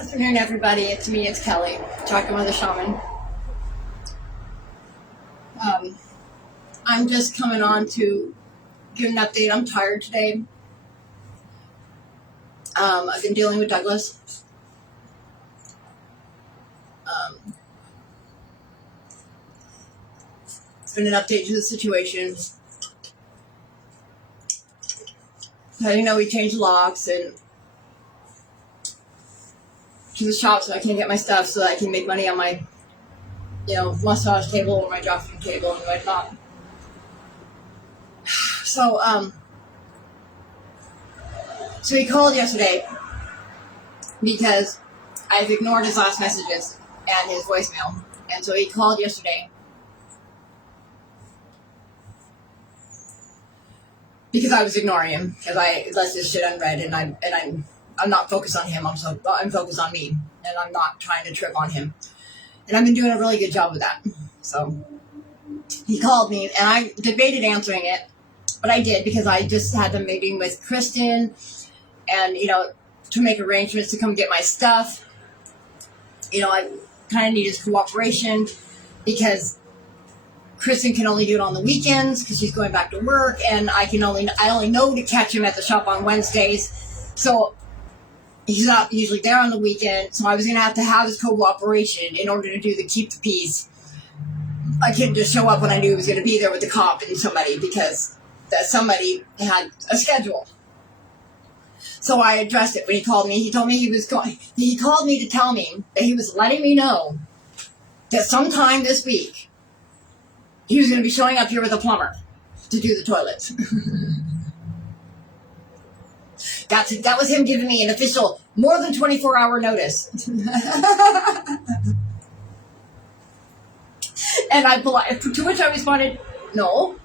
Afternoon, everybody. It's me. It's Kelly, talking with the shaman. I'm just coming on to give an update. I'm tired today. I've been dealing with Douglas. It's been an update to the situation. We changed locks and to the shop so I can get my stuff so that I can make money on my, massage table or my drafting table and whatnot. So he called yesterday because I've ignored his last messages and his voicemail. And so he called yesterday because I was ignoring him because I left this shit unread and I'm not focused on him. I'm focused on me and I'm not trying to trip on him. And I've been doing a really good job with that. So he called me and I debated answering it, but I did because I just had a meeting with Kristen and, to make arrangements to come get my stuff. I kind of need his cooperation because Kristen can only do it on the weekends because she's going back to work, and I only know to catch him at the shop on Wednesdays. So he's not usually there on the weekend. So I was going to have his cooperation in order to do the keep the peace. I couldn't just show up when I knew he was going to be there with the cop and somebody because that somebody had a schedule. So I addressed it when he called me. He told me he called me to tell me that he was letting me know that sometime this week he was going to be showing up here with a plumber to do the toilets. That was him giving me an official more than 24-hour notice. And to which I responded, no.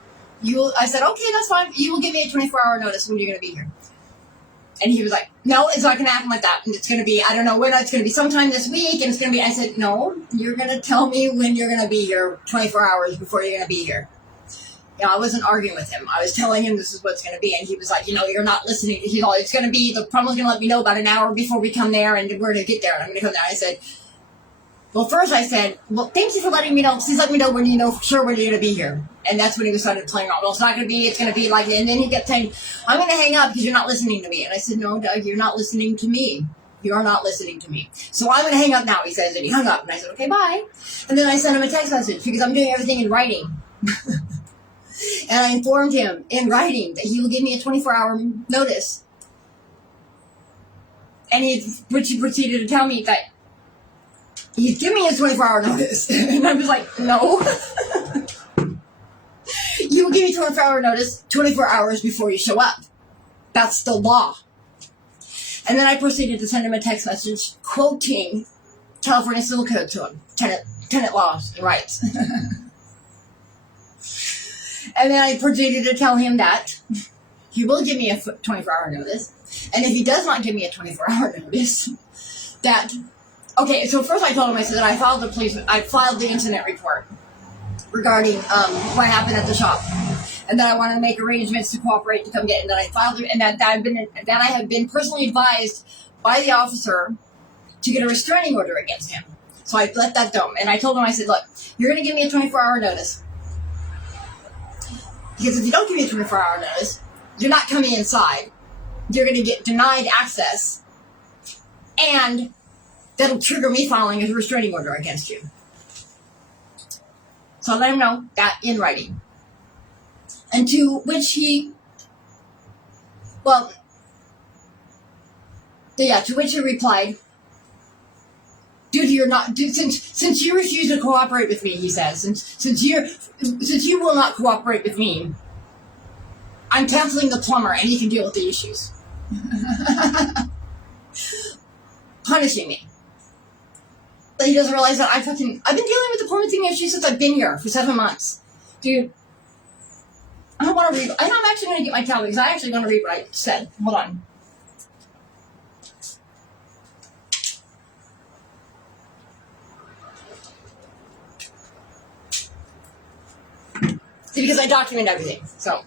I said, okay, that's fine. You will give me a 24-hour notice when you're going to be here. And he was like, no, it's not going to happen like that. And it's going to be, I don't know when it's going to be, sometime this week. And it's going to be, I said, no, you're going to tell me when you're going to be here 24 hours before you're going to be here. I wasn't arguing with him. I was telling him this is what's going to be. And he was like, you're not listening. He's all, it's going to be, the plumber's going to let me know about an hour before we come there. And we're going to get there. And I'm going to come there. I said, well, first I said, well, thank you for letting me know. Please let me know when you know for sure when you're going to be here. And that's when he started playing around. Well, it's not going to be, it's going to be like, and then he kept saying, I'm going to hang up because you're not listening to me. And I said, no, Doug, you're not listening to me. You're not listening to me. So I'm going to hang up now, he says, and he hung up. And I said, okay, bye. And then I sent him a text message because I'm doing everything in writing. And I informed him in writing that he will give me a 24-hour notice. And he proceeded to tell me that he's giving me a 24-hour notice. And I was like, no. You will give me 24-hour notice 24 hours before you show up. That's the law. And then I proceeded to send him a text message quoting California Civil Code to him, tenant laws and rights. And then I proceeded to tell him that he will give me a 24-hour notice. And if he does not give me a 24-hour notice, so first I told him, I said that I filed the incident report regarding what happened at the shop, and that I wanted to make arrangements to cooperate to come get, and that I filed it, and that I have been personally advised by the officer to get a restraining order against him. So I let that go, and I told him, I said, look, you're going to give me a 24-hour notice, because if you don't give me a 24-hour notice, you're not coming inside. You're going to get denied access, and that'll trigger me filing a restraining order against you. So I let him know that in writing. And to which he replied, since you refuse to cooperate with me, he says, since you will not cooperate with me, I'm canceling the plumber and he can deal with the issues. Punishing me. But he doesn't realize that I've been dealing with the permitting issue since I've been here for 7 months. Dude, I don't want to read. I'm actually going to get my tablet because I'm actually going to read what I said. Hold on. See, because I document everything, so.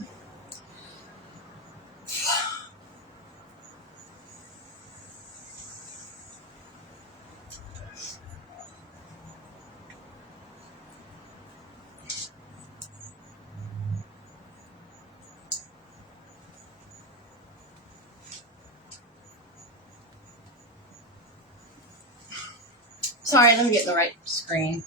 Sorry, let me get the right screen.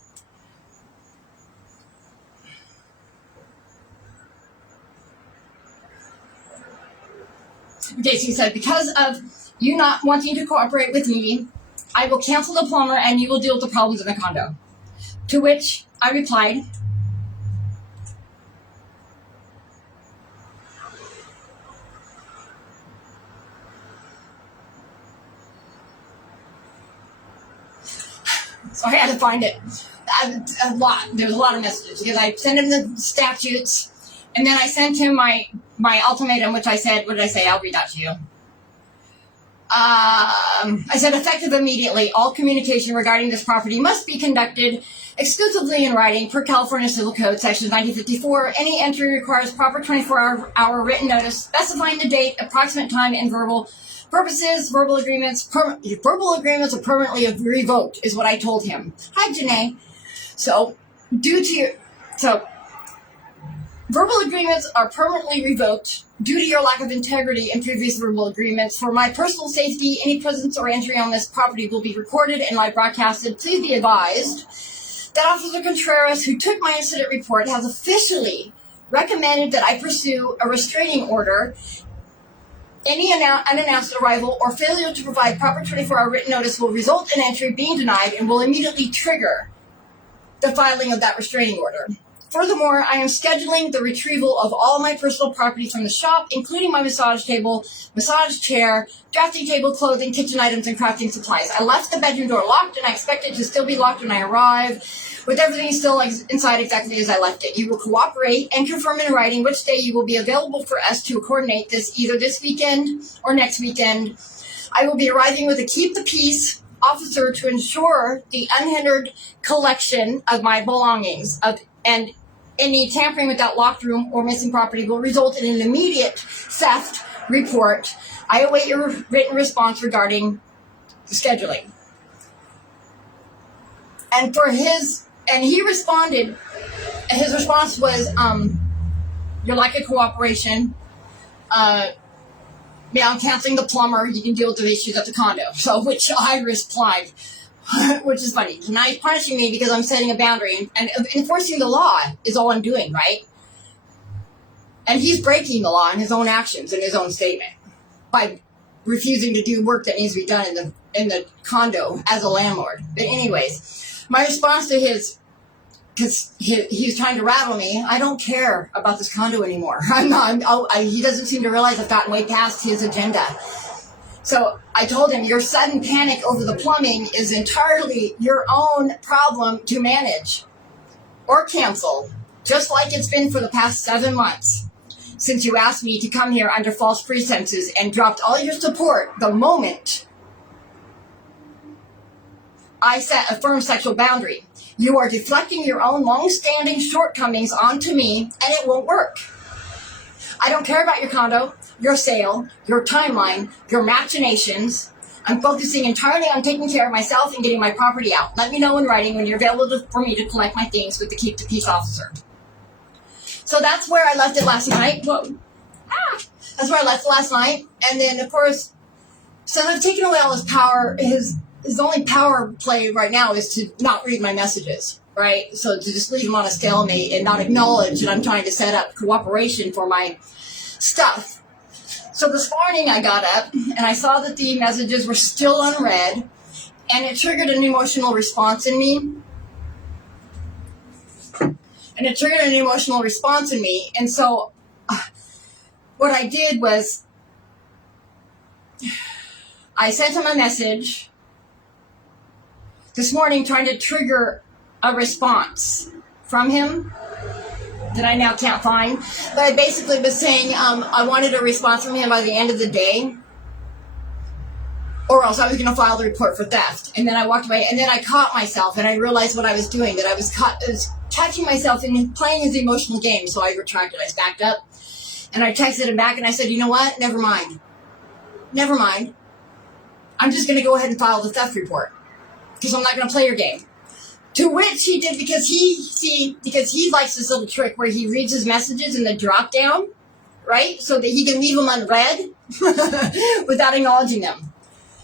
Okay, so he said, because of you not wanting to cooperate with me, I will cancel the plumber and you will deal with the problems in the condo. To which I replied, so I had to find it. There's a lot of messages because I sent him the statutes, and then I sent him my ultimatum, which I said, what did I say? I'll read that to you. I said, effective immediately, all communication regarding this property must be conducted exclusively in writing per California Civil Code, Section 1954. Any entry requires proper 24-hour written notice specifying the date, approximate time, and verbal purposes. Verbal agreements are permanently revoked, is what I told him. Hi, Janae. So, verbal agreements are permanently revoked due to your lack of integrity in previous verbal agreements. For my personal safety, any presence or entry on this property will be recorded and live broadcasted. Please be advised that Officer Contreras, who took my incident report, has officially recommended that I pursue a restraining order. Any unannounced arrival or failure to provide proper 24-hour written notice will result in entry being denied and will immediately trigger the filing of that restraining order. Furthermore, I am scheduling the retrieval of all my personal property from the shop, including my massage table, massage chair, drafting table, clothing, kitchen items, and crafting supplies. I left the bedroom door locked, and I expect it to still be locked when I arrive, with everything still inside exactly as I left it. You will cooperate and confirm in writing which day you will be available for us to coordinate this, either this weekend or next weekend. I will be arriving with a keep the peace officer to ensure the unhindered collection of my belongings, and any tampering with that locked room or missing property will result in an immediate theft report. I await your written response regarding the scheduling. And he responded, his response was, you're like a cooperation. I'm canceling the plumber. You can deal with the issues at the condo. So, which I replied, which is funny. Now he's punishing me because I'm setting a boundary, and enforcing the law is all I'm doing, right? And he's breaking the law in his own actions, in his own statement, by refusing to do work that needs to be done in the condo as a landlord. But anyways, my response to because he's trying to rattle me, I don't care about this condo anymore. He doesn't seem to realize I've gotten way past his agenda. So I told him, your sudden panic over the plumbing is entirely your own problem to manage or cancel, just like it's been for the past 7 months since you asked me to come here under false pretenses and dropped all your support the moment I set a firm sexual boundary. You are deflecting your own long-standing shortcomings onto me, and it won't work. I don't care about your condo, your sale, your timeline, your machinations. I'm focusing entirely on taking care of myself and getting my property out. Let me know in writing when you're available for me to collect my things with the Keep the Peace officer. So that's where I left it last night. That's where I left it last night. And then, of course, since I've taken away all his power, his only power play right now is to not read my messages, right? So to just leave him on a stalemate and not acknowledge that I'm trying to set up cooperation for my stuff. So this morning I got up and I saw that the messages were still unread, and it triggered an emotional response in me. And so what I did was I sent him a message this morning trying to trigger a response from him that I now can't find. But I basically was saying I wanted a response from him by the end of the day, or else I was going to file the report for theft. And then I walked away, and then I caught myself, and I realized what I was doing, that I was catching myself in playing his emotional game. So I retracted. I stacked up, and I texted him back, and I said, you know what? Never mind. I'm just going to go ahead and file the theft report, because I'm not going to play your game. To which he did, because he likes this little trick where he reads his messages in the drop down, right? So that he can leave them unread without acknowledging them.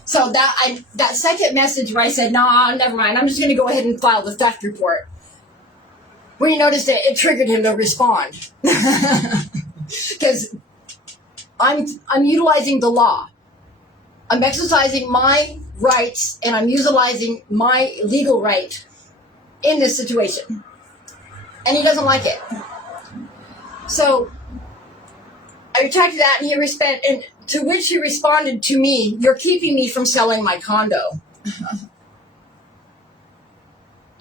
So that second message where I said, no, never mind, I'm just going to go ahead and file the theft report. When you noticed it triggered him to respond. Because I'm utilizing the law. I'm exercising my rights and I'm utilizing my legal right in this situation. And he doesn't like it. So I retracted that and and to which he responded to me, you're keeping me from selling my condo.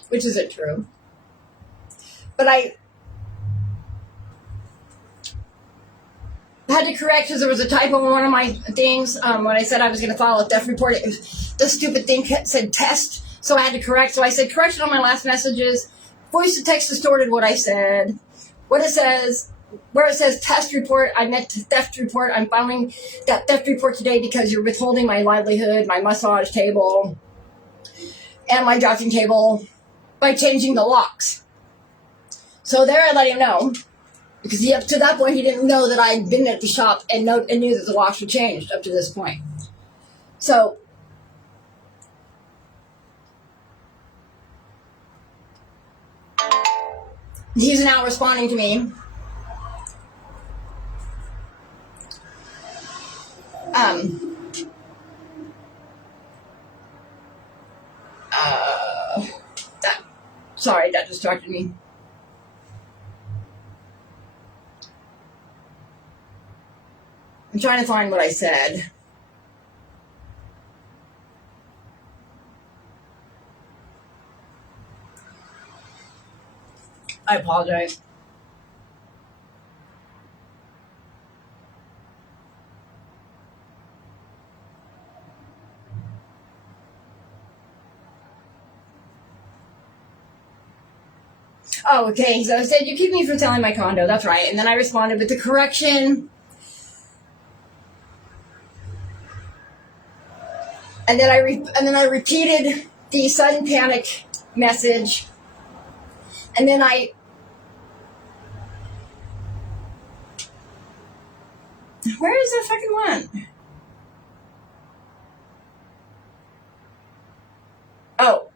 Which isn't true. But I had to correct because there was a typo in one of my things. When I said I was going to file a theft report, the stupid thing said test, so I had to correct. So I said correction on my last messages. Voice to text distorted what I said. What it says, where it says test report, I meant theft report. I'm filing that theft report today because you're withholding my livelihood, my massage table, and my drafting table by changing the locks. So there I let him know. Because up to that point, he didn't know that I'd been at the shop and knew that the locks were changed up to this point. So he's now responding to me. Sorry, that distracted me. I'm trying to find what I said. I apologize. Oh, okay. So I said, you keep me from selling my condo. That's right. And then I responded with the correction. And then I repeated the sudden panic message. And then where is the fucking one? Oh.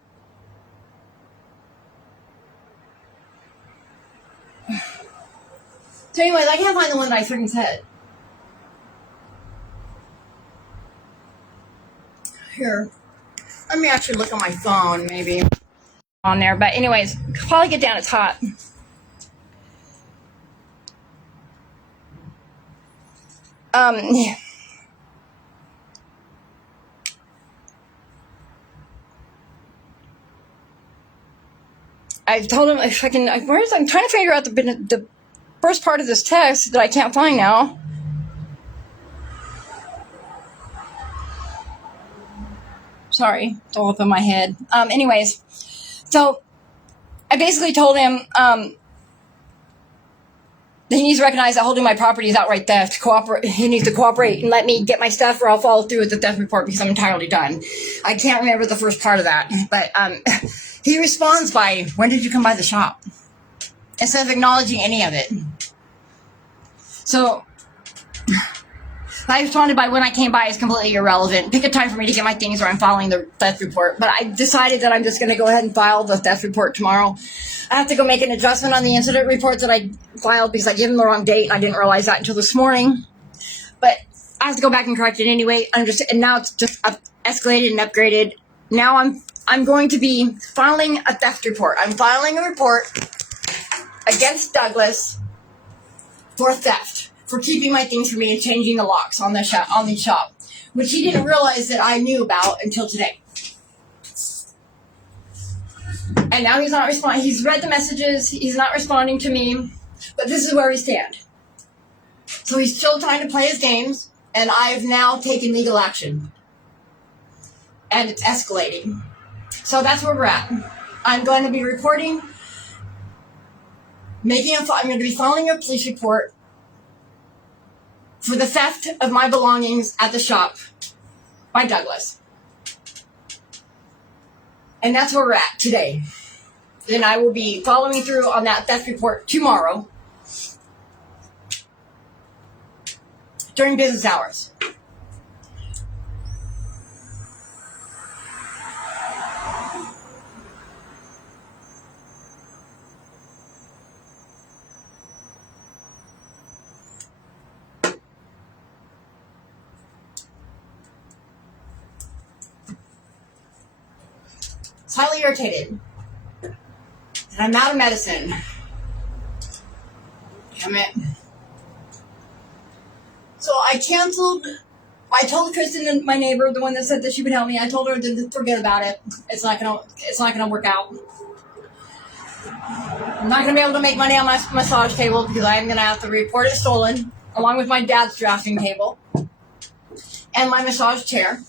So anyways, I can't find the one that I freaking said. Here. Let me actually look on my phone, maybe. On there. But anyways, probably get down, it's hot. I told him I'm trying to figure out the first part of this text that I can't find now. Sorry, it's all up in my head. Anyways, so I basically told him that he needs to recognize that holding my property is outright theft. He needs to cooperate and let me get my stuff, or I'll follow through with the theft report because I'm entirely done. I can't remember the first part of that, but he responds by, when did you come by the shop? Instead of acknowledging any of it. So I responded by, when I came by is completely irrelevant. Pick a time for me to get my things or I'm filing the theft report. But I decided that I'm just going to go ahead and file the theft report tomorrow. I have to go make an adjustment on the incident report that I filed because I gave him the wrong date. And I didn't realize that until this morning. But I have to go back and correct it anyway. And now it's just escalated and upgraded. Now I'm going to be filing a theft report. I'm filing a report against Douglas for theft, for keeping my things from me and changing the locks on the shop, which he didn't realize that I knew about until today. And now he's not responding. He's read the messages. He's not responding to me. But this is where we stand. So he's still trying to play his games, and I've now taken legal action. And it's escalating. So that's where we're at. I'm going to be reporting, I'm going to be filing a police report for the theft of my belongings at the shop by Douglas. And that's where we're at today. Then I will be following through on that theft report tomorrow during business hours. It's highly irritated. And I'm out of medicine. Damn it. So I told Kristen, my neighbor, the one that said that she would help me, I told her to forget about it. It's not gonna work out. I'm not gonna be able to make money on my massage table because I'm gonna have to report it stolen, along with my dad's drafting table and my massage chair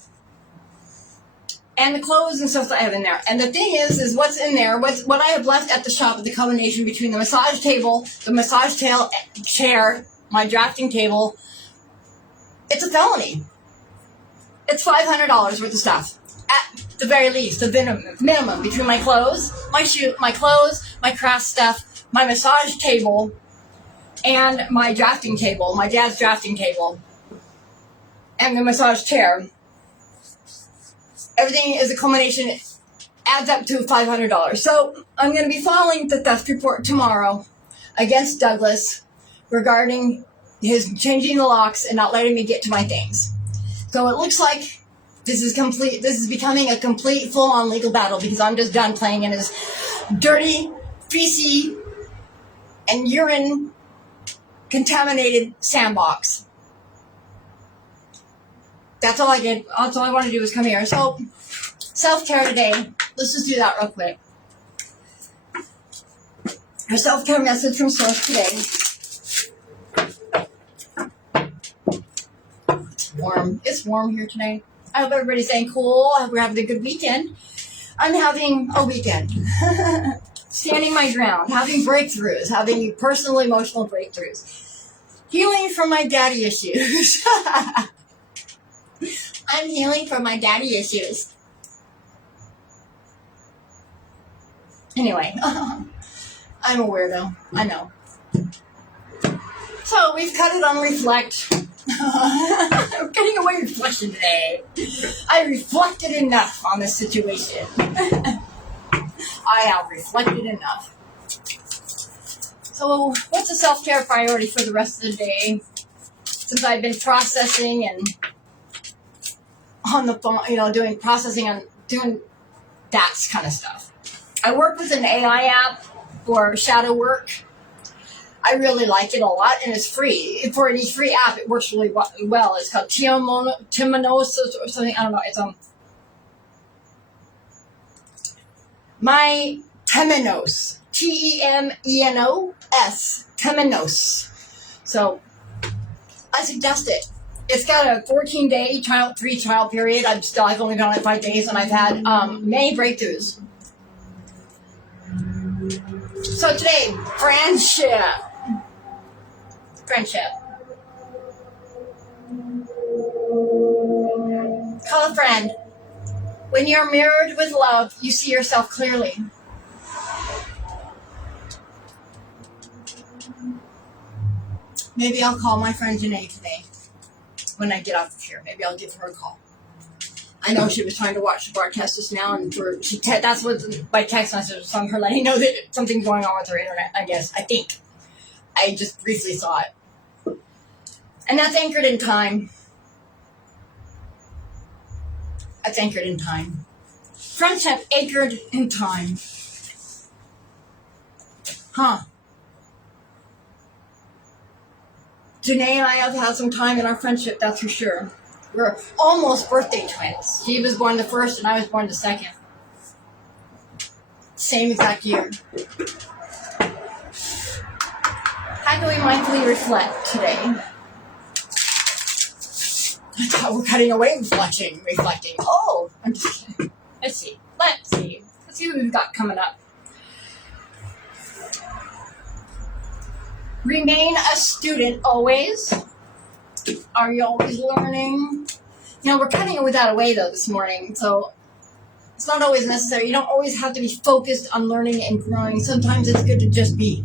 and the clothes and stuff that I have in there. And the thing is what's in there, what I have left at the shop, the combination between the massage table, the massage chair, my drafting table, it's a felony. It's $500 worth of stuff. At the very least, the minimum between my clothes, my craft stuff, my massage table, and my drafting table, my dad's drafting table, and the massage chair. Everything is a culmination, adds up to $500. So I'm going to be filing the theft report tomorrow against Douglas regarding his changing the locks and not letting me get to my things. So it looks like this is becoming a complete full-on legal battle because I'm just done playing in his dirty, greasy, and urine contaminated sandbox. That's all I did. That's all I want to do is come here. So, self-care today. Let's just do that real quick. Our self-care message from Source today. It's warm. It's warm here today. I hope everybody's staying cool. I hope we're having a good weekend. I'm having a weekend. Standing my ground. Having breakthroughs. Having personal emotional breakthroughs. Healing from my daddy issues. I'm healing from my daddy issues. Anyway, I'm a weirdo. I know. So we've cut it on reflect. We're getting away with reflection today. I reflected enough on this situation. I have reflected enough. So what's a self-care priority for the rest of the day? Since I've been processing and on the phone, doing processing and doing that kind of stuff. I work with an AI app for shadow work. I really like it a lot, and it's free. For any free app, it works really well. It's called Temenos or something. I don't know. It's my Temenos. Temenos. Temenos. So I suggest it. It's got a 14-day free trial period. I've only been on it 5 days, and I've had many breakthroughs. So today, friendship. Call a friend. When you're mirrored with love, you see yourself clearly. Maybe I'll call my friend Janae today. When I get off of here, maybe I'll give her a call. I know she was trying to watch the broadcast just now, and that's what my text message was from her letting know that something's going on with her internet, I guess. I think. I just briefly saw it. And that's anchored in time. That's anchored in time. Friendship anchored in time. Huh. Janae and I have had some time in our friendship, that's for sure. We're almost birthday twins. She was born the first and I was born the second. Same exact year. How do we mindfully reflect today? That's how we're cutting away reflecting. Oh, I'm just kidding. Let's see what we've got coming up. Remain a student always. Are you always learning? We're cutting that away though this morning, so it's not always necessary. You don't always have to be focused on learning and growing. Sometimes it's good to just be.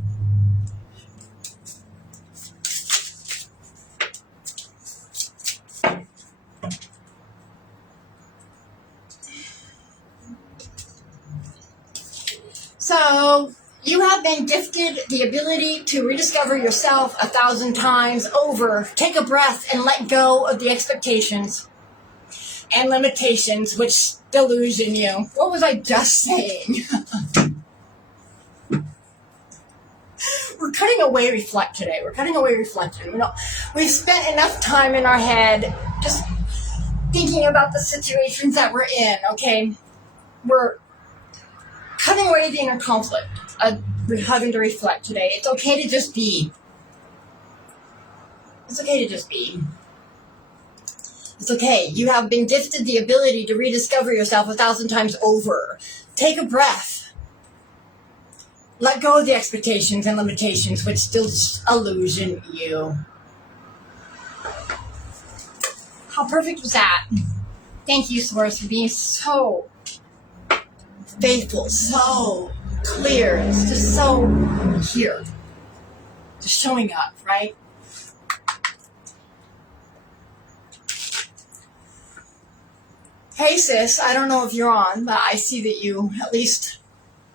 So, you have been gifted the ability to rediscover yourself 1,000 times over. Take a breath and let go of the expectations and limitations which delusion you. What was I just saying? We're cutting away reflect today. We're cutting away reflection. You know, we've spent enough time in our head just thinking about the situations that we're in, okay? We're cutting away the inner conflict. We're having to reflect today. It's okay to just be. It's okay to just be. It's okay. You have been gifted the ability to rediscover yourself 1,000 times over. Take a breath. Let go of the expectations and limitations which still illusion you. How perfect was that? Thank you, Source, for being so faithful, so clear. It's just so here. Just showing up, right? Hey, sis, I don't know if you're on, but I see that you at least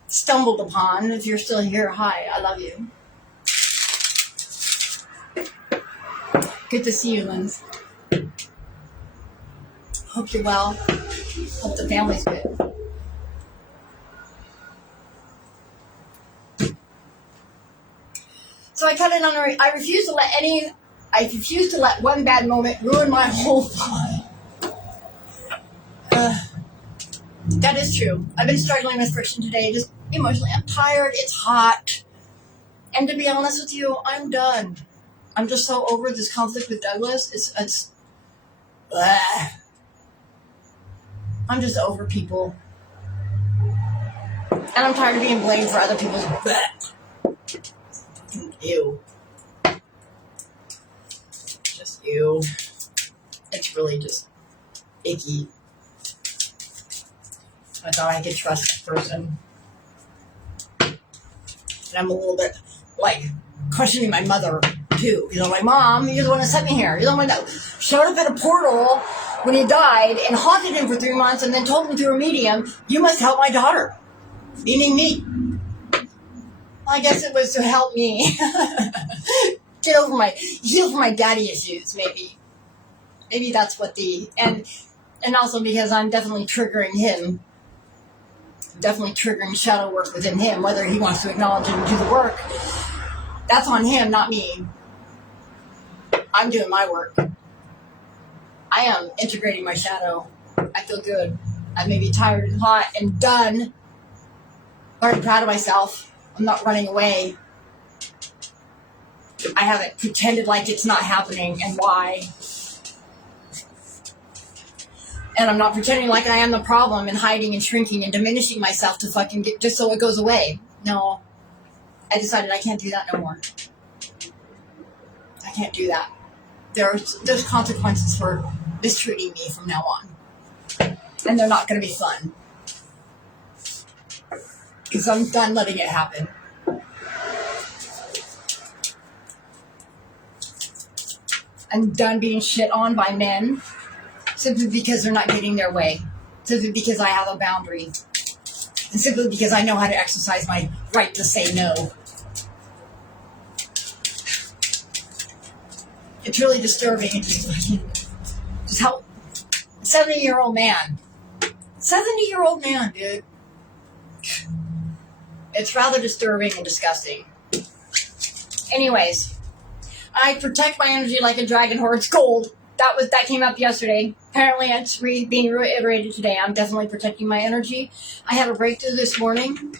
stumbled upon. If you're still here, hi, I love you. Good to see you, Linz. Hope you're well. Hope the family's good. So I cut it on. I refuse to let one bad moment ruin my whole life. That is true. I've been struggling with friction today, just emotionally. I'm tired. It's hot. And to be honest with you, I'm done. I'm just so over this conflict with Douglas. I'm just over people. And I'm tired of being blamed for other people's ew. Just ew. It's really just icky. I thought I could trust this person. And I'm a little bit, questioning my mother, too. You know, like, Mom, you're the one that sent me here. You're the one that showed up at a portal when he died and haunted him for 3 months and then told him through a medium, you must help my daughter. Meaning me. Well, I guess it was to help me heal from my daddy issues, maybe. Maybe that's what and also because I'm definitely triggering him. Definitely triggering shadow work within him, whether he wants to acknowledge it and do the work. That's on him, not me. I'm doing my work. I am integrating my shadow. I feel good. I may be tired and hot and done, but I'm proud of myself. I'm not running away. I haven't pretended like it's not happening and why. And I'm not pretending like I am the problem and hiding and shrinking and diminishing myself to fucking get just so it goes away. No. I decided I can't do that no more. I can't do that. There's consequences for mistreating me from now on. And they're not going to be fun. Because I'm done letting it happen. I'm done being shit on by men. Simply because they're not getting their way. Simply because I have a boundary. And simply because I know how to exercise my right to say no. It's really disturbing. Just how 70-year-old man. 70-year-old man, dude. It's rather disturbing and disgusting. Anyways, I protect my energy like a dragon hoards gold. That came up yesterday. Apparently it's being reiterated today. I'm definitely protecting my energy. I had a breakthrough this morning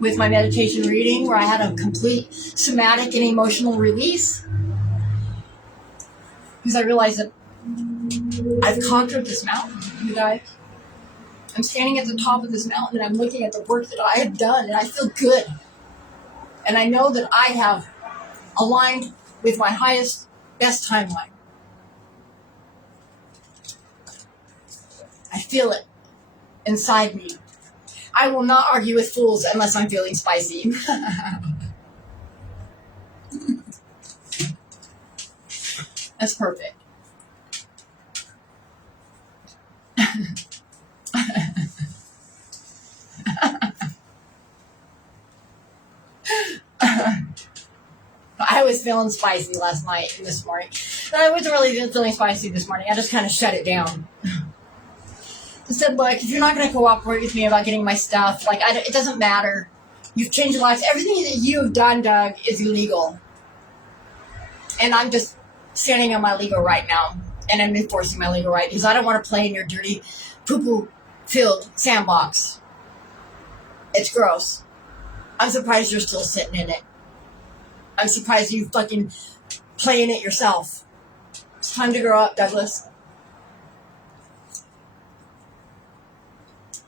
with my meditation reading where I had a complete somatic and emotional release. Because I realized that I've conquered this mountain, you guys. I'm standing at the top of this mountain and I'm looking at the work that I have done and I feel good. And I know that I have aligned with my highest, best timeline. I feel it inside me. I will not argue with fools unless I'm feeling spicy. That's perfect. I was feeling spicy last night and this morning. But I wasn't really feeling spicy this morning. I just kind of shut it down. said, look, if you're not going to cooperate with me about getting my stuff, like, it doesn't matter. You've changed lives. Everything that you have done, Doug, is illegal. And I'm just standing on my legal right now. And I'm enforcing my legal right because I don't want to play in your dirty, poo-poo-filled sandbox. It's gross. I'm surprised you're still sitting in it. I'm surprised you fucking playing it yourself. It's time to grow up, Douglas.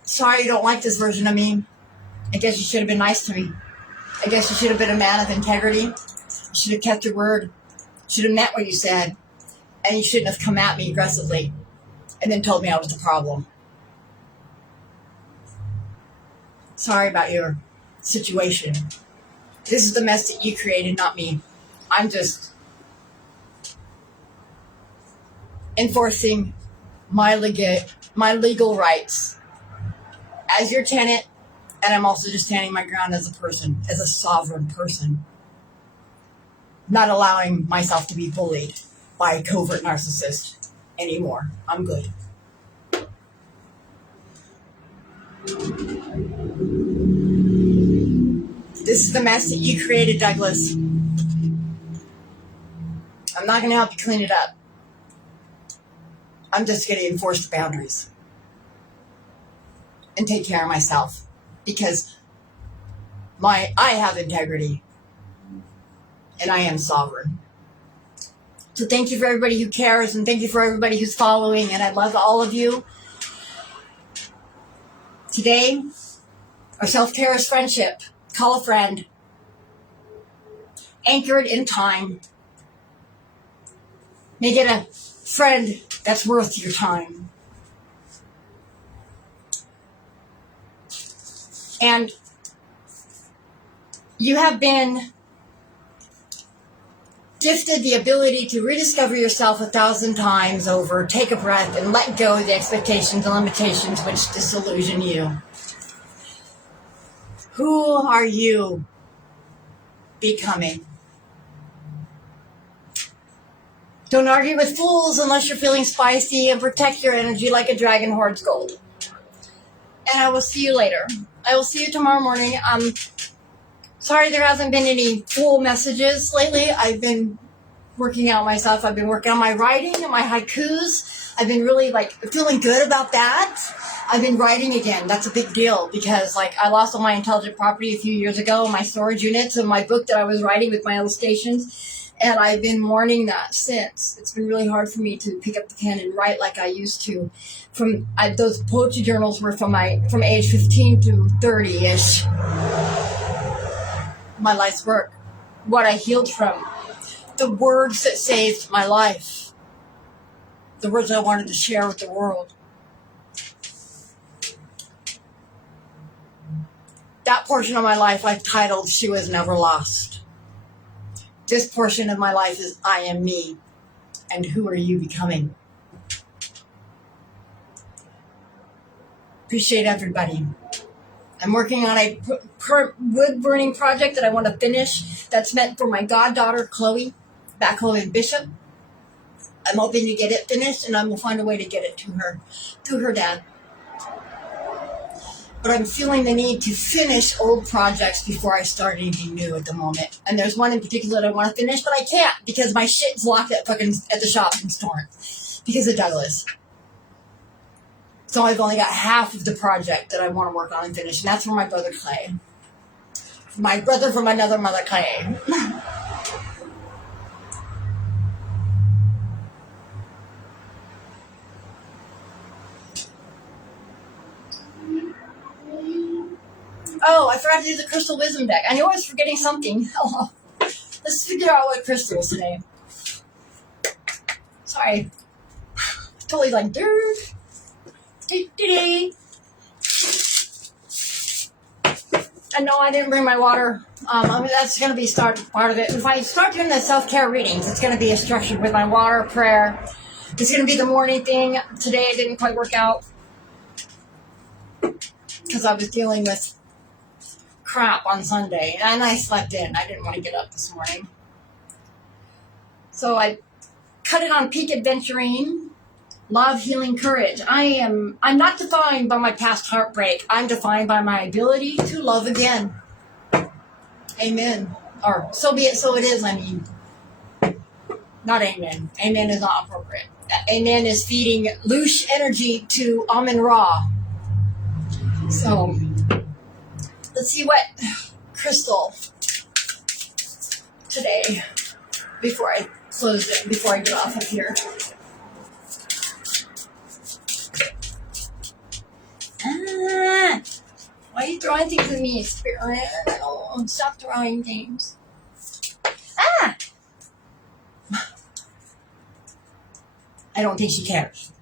Sorry you don't like this version of me. I guess you should have been nice to me. I guess you should have been a man of integrity. You should have kept your word. You should have meant what you said. And you shouldn't have come at me aggressively and then told me I was the problem. Sorry about your situation. This is the mess that you created, not me. I'm just enforcing my legal rights as your tenant, and I'm also just standing my ground as a person, as a sovereign person, not allowing myself to be bullied by a covert narcissist anymore. I'm good. This is the mess that you created, Douglas. I'm not going to help you clean it up. I'm just going to enforce the boundaries and take care of myself because I have integrity and I am sovereign. So thank you for everybody who cares and thank you for everybody who's following, and I love all of you. Today, our self-care is friendship. Call a friend. Anchor it in time. Make it a friend that's worth your time. And you have been gifted the ability to rediscover yourself 1,000 times over. Take a breath and let go of the expectations and limitations which disillusion you. Who are you becoming? Don't argue with fools unless you're feeling spicy, and protect your energy like a dragon hoards gold. And I will see you later. I will see you tomorrow morning. Sorry there hasn't been any full messages lately. I've been working out myself. I've been working on my writing and my haikus. I've been really feeling good about that. I've been writing again. That's a big deal because I lost all my intelligent property a few years ago, my storage units and my book that I was writing with my illustrations. And I've been mourning that since. It's been really hard for me to pick up the pen and write like I used to. Those poetry journals were from age 15 to 30-ish. My life's work, what I healed from, the words that saved my life, the words I wanted to share with the world. That portion of my life I've titled She Was Never Lost. This portion of my life is I Am Me, and Who Are You Becoming? Appreciate everybody. I'm working on a wood burning project that I want to finish that's meant for my goddaughter, Chloe, back home in Bishop. I'm hoping to get it finished, and I will find a way to get it to her through her dad. But I'm feeling the need to finish old projects before I start anything new at the moment. And there's one in particular that I want to finish, but I can't because my shit's locked at the shop in Torrance because of Douglas. So I've only got half of the project that I want to work on and finish, and that's for my brother Clay. My brother from another mother, Clay. Oh, I forgot to do the Crystal Wisdom deck. I knew I was forgetting something. Oh, let's figure out what crystals today. Sorry. Totally dirt. I know I didn't bring my water. That's going to be part of it. If I start doing the self-care readings, it's going to be a structure with my water, prayer. It's going to be the morning thing. Today it didn't quite work out because I was dealing with crap on Sunday, and I slept in. I didn't want to get up this morning. So I cut it on Peak Adventuring Love, healing, courage. I'm not defined by my past heartbreak. I'm defined by my ability to love again. Amen. Or so be it, so it is, I mean. Not amen. Amen is not appropriate. Amen is feeding loose energy to Amen Ra. So, let's see what crystal today, before I close it, before I get off of here. Why are you throwing things at me, Spirit? Oh, stop throwing things. I don't think she cares.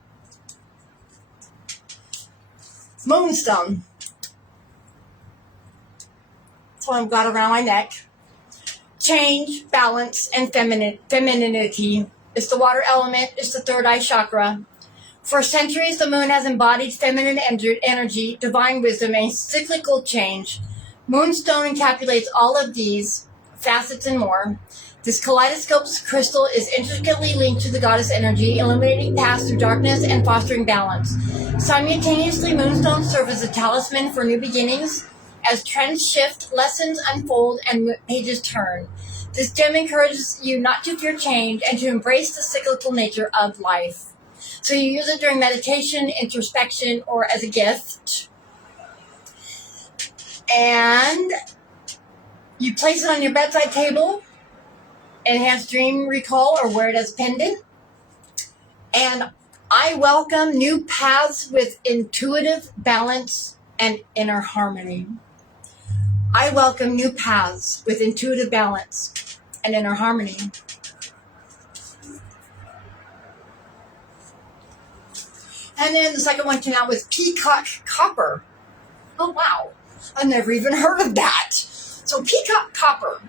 Moonstone. That's what I've got around my neck. Change, balance, and femininity. It's the water element. It's the third eye chakra. For centuries, the moon has embodied feminine energy, divine wisdom, and cyclical change. Moonstone encapsulates all of these facets and more. This kaleidoscope crystal is intricately linked to the goddess energy, illuminating paths through darkness and fostering balance. Simultaneously, moonstones serve as a talisman for new beginnings. As trends shift, lessons unfold, and pages turn. This gem encourages you not to fear change and to embrace the cyclical nature of life. So you use it during meditation, introspection, or as a gift. And you place it on your bedside table, enhance dream recall, or wear it as a pendant. And I welcome new paths with intuitive balance and inner harmony. I welcome new paths with intuitive balance and inner harmony. And then the second one came out with peacock copper. Oh, wow. I've never even heard of that. So peacock copper.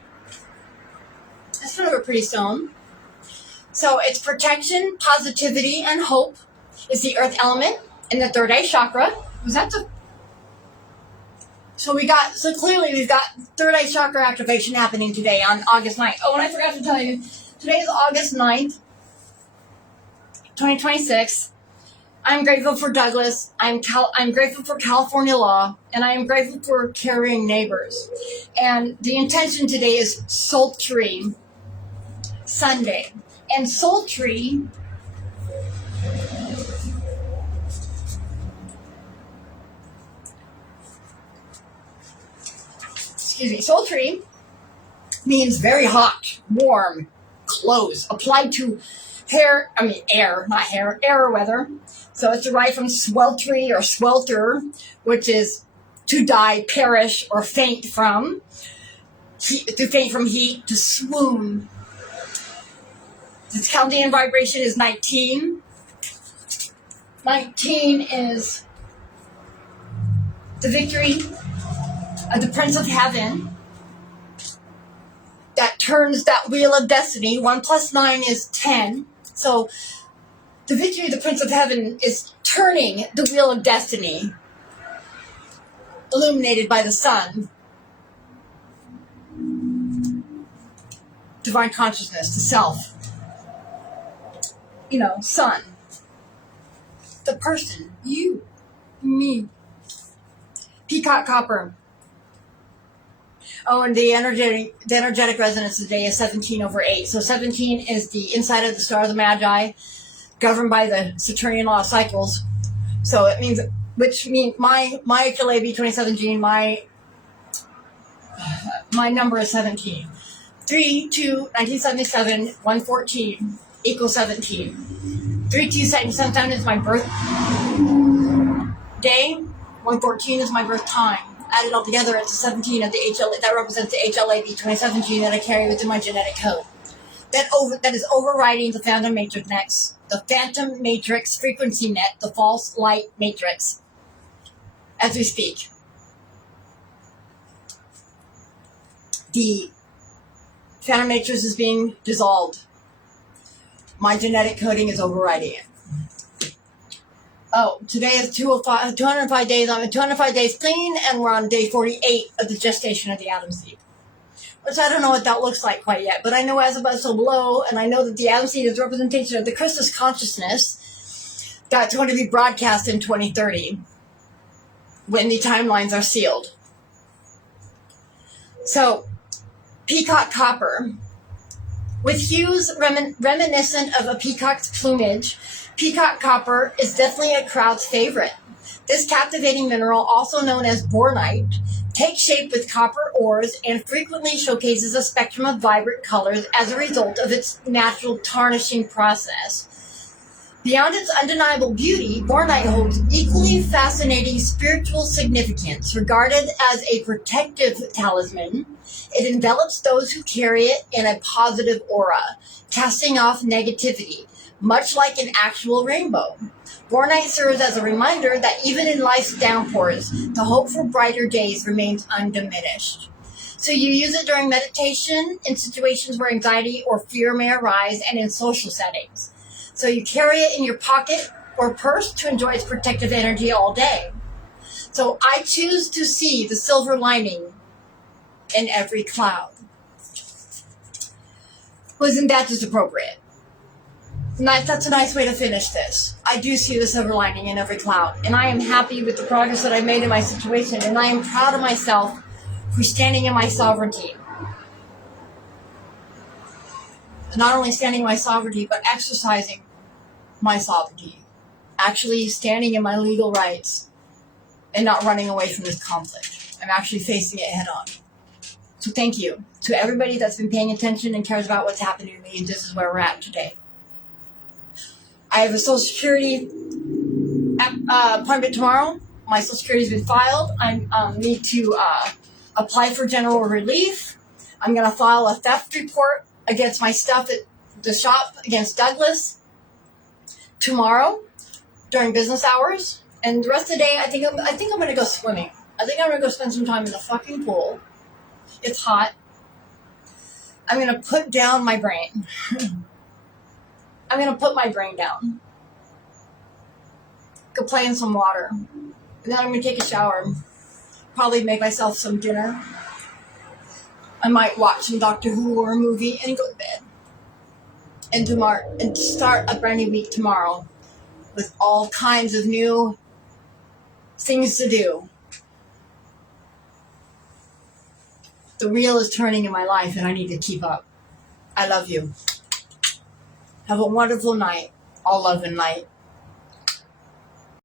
That's kind of a pretty stone. So it's protection, positivity, and hope. It's the earth element in the third eye chakra. So clearly we've got third eye chakra activation happening today on August 9th. Oh, and I forgot to tell you, today is August 9th, 2026. I'm grateful for Douglas. I'm grateful for California law, and I am grateful for caring neighbors. And the intention today is Sultry Sunday. And Sultry Sultry means very hot, warm, clothes, applied to air, weather. So it's derived from sweltry or swelter, which is to die, perish, or faint from. To faint from heat, to swoon. Its Chaldean vibration is 19. 19 is the victory of the Prince of Heaven that turns that wheel of destiny. 1 + 9 is 10. So the victory of the Prince of Heaven is turning the wheel of destiny, illuminated by the sun. Divine consciousness, the self. Sun. The person, you, me. Peacock copper. Oh, and the energetic resonance today is 17/8. So 17 is the inside of the star of the Magi, governed by the Saturnian law of cycles. So it means, which means my HLA B27 gene, my number is 17. 3/2/1977, 114 equals 17. 3/2/77 is my birth day. 114 is my birth time. Added all together, it's a 17 of the HLA. That represents the HLA B27 gene that I carry within my genetic code. That is overriding the phantom matrix, frequency net, the false light matrix, as we speak. The phantom matrix is being dissolved. My genetic coding is overriding it. Oh, today is 205 days. I'm 205 days clean, and we're on day 48 of the gestation of the atom seed. Which I don't know what that looks like quite yet, but I know as above so below, and I know that the atom seed is a representation of the Christus consciousness. that's going to be broadcast in 2030 when the timelines are sealed. So, peacock copper. With hues reminiscent of a peacock's plumage, peacock copper is definitely a crowd's favorite. This captivating mineral, also known as bornite, takes shape with copper ores and frequently showcases a spectrum of vibrant colors as a result of its natural tarnishing process. Beyond its undeniable beauty, bornite holds equally fascinating spiritual significance. Regarded as a protective talisman, it envelops those who carry it in a positive aura, casting off negativity, much like an actual rainbow. Bornite serves as a reminder that even in life's downpours, the hope for brighter days remains undiminished. So you use it during meditation, in situations where anxiety or fear may arise, and in social settings. So you carry it in your pocket or purse to enjoy its protective energy all day. So I choose to see the silver lining in every cloud. Wasn't that just appropriate? That's a nice way to finish this. I do see the silver lining in every cloud, and I am happy with the progress that I've made in my situation, and I am proud of myself for standing in my sovereignty. Not only standing in my sovereignty, but exercising my sovereignty. Actually standing in my legal rights and not running away from this conflict. I'm actually facing it head on. So thank you to everybody that's been paying attention and cares about what's happening to me, and this is where we're at today. I have a Social Security appointment tomorrow. My Social Security's been filed. I need to apply for general relief. I'm going to file a theft report against my stuff at the shop against Douglas tomorrow during business hours. And the rest of the day, I think I'm going to go swimming. I think I'm going to go spend some time in the fucking pool. It's hot. I'm going to put down my brain. I'm going to put my brain down. Go play in some water. And then I'm going to take a shower. Probably make myself some dinner. I might watch some Doctor Who or a movie and go to bed. And start a brand new week tomorrow with all kinds of new things to do. The wheel is turning in my life and I need to keep up. I love you. Have a wonderful night. All love and light.